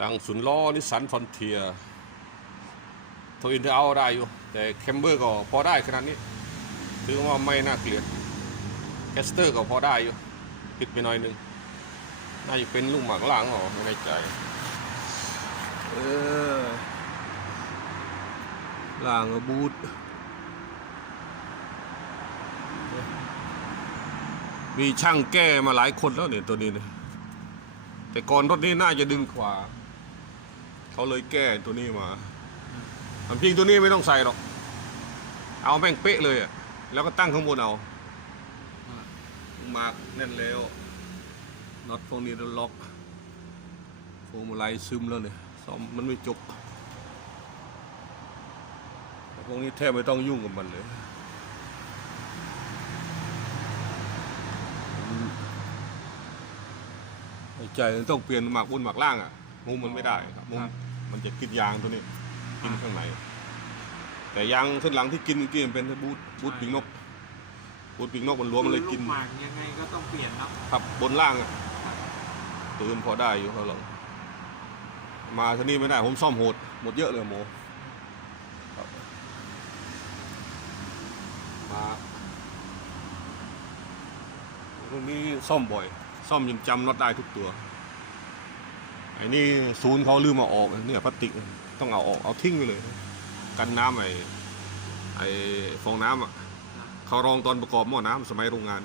ตั้งศูนย์ล้อนิสสันฟอนเทียโทอินเทอร์เอาได้อยู่ แต่แคมเบอร์ก็พอได้ขนาดนี้ถือว่าไม่น่าเกลียดแคสเตอร์ก็พอได้อยู่ผิดไปหน่อยนึง น่าจะเป็นลูกหมากล่างหรอไม่แน่ใจ เออล่างบูทมีช่างแก้มาหลายคนแล้วเนี่ยตัวนี้เนี่ย แต่ก่อนรถนี้น่าจะดึงขวา เขาเลยแก้ตัวนี้มาอันจริงตัวนี้ไม่ต้องใส่หรอก เอาแม่งเป๊ะเลยอะแล้วก็ตั้งข้างบนเอามาร์กแน่นแล้วน็อตพวกนี้ล็อกพวงมาลัยซึมแล้วเนี่ยซ่อมมันไม่จบแต่พวกนี้แทบไม่ต้องยุ่งกับมันเลย ใจต้องเปลี่ยนหมากบนหมากล่างอะมุมมันไม่ได้ครับมุมมันจะกินยางตัวนี้กินข้างในแต่ยางเส้นหลังที่กินเมื่อกี้มันเป็นบูทบูทปีกนกบูทปีกนกมันรวมมันเลยกินลูหมากยังไงก็ต้องเปลี่ยนเนาะครับบนล่างอะปืนพอได้อยู่เขาหลังมาที่นี่ไม่ได้ ผมซ่อมโหดหมดเยอะเลยโมครับมาตรงนี้ซ่อมบ่อย ซ่อมยังจำน็อตได้ทุกตัวไอ้นี่ศูนย์เขาลืมมาออกเนี่ยพลาสติกต้องเอาออกเอาทิ้งไปเลย กันน้ำไอ้ไอ้ฟองน้ำอะเขารองตอนประกอบหม้อน้ำสมัยโรงงาน